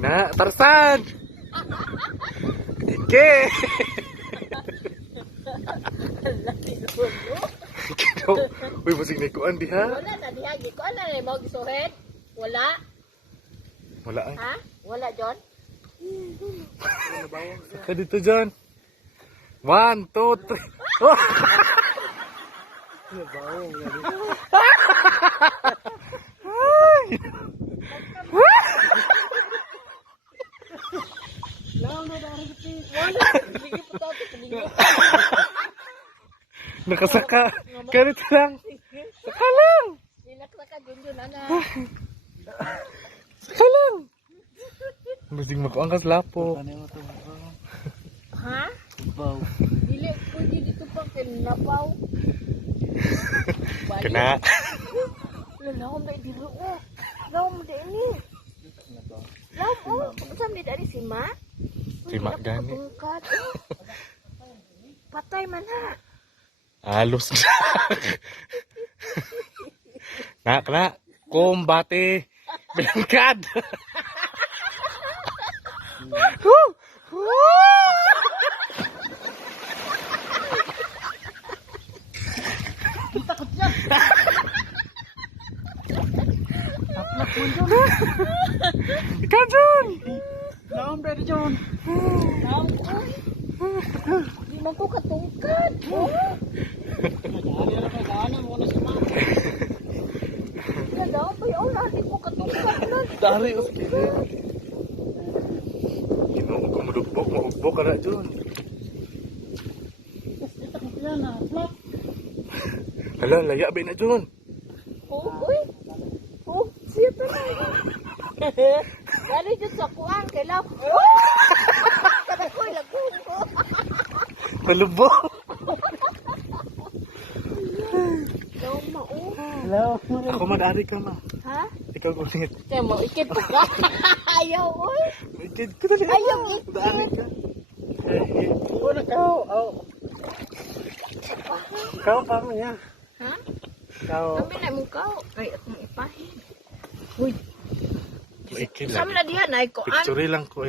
Na, Tarsan! Ike! Kino, uy, masig na ikuan di ha? Wala na diha, ikuan na mo gisuhed. Wala. Wala ay. Ha? Wala John. Saka dito John. 1, 2, 3. Oh! Nakasaka. Ganito lang. Saka lang. Sinakaka Junjun ana. Saka lang. Masing makuangkas lapo. Ha? Dili pwede dito pa kinapaw. Kena. Lalaw ba di ro? Law mo di ini. Law mo, saan di dari si Ma? Si Ma gani. Tungkat. Patay man ha. Halos na. Nak, kumbate. Bilangkad. Ikaw, John! Laom dari John. Laom ko. Di man ko katungkat. Laom pa yun. Di ko katungkat na. Dari ko sige. Ginoo ko madugbok ka na, John. Hala, laya ba na, John? Uy. Siya pa na. Dari dyan sa kuang. Kailaw. Katakoy, lagong ko. Malubok. Laom ma, oh. Hello. Ako madari ka ma. Ha? Ikaw gulit. Kaya mo, ikit ko ka. Ayaw, oy. Ikid ka dali. Ayaw, ikit. Daanin ka. Una kau, kau pa mo niya. Ha? Kau. Kami na mo kao. Ay, akong ipahin. Uy. Maikid Sama lang. na diha na ko. Picture lang ko.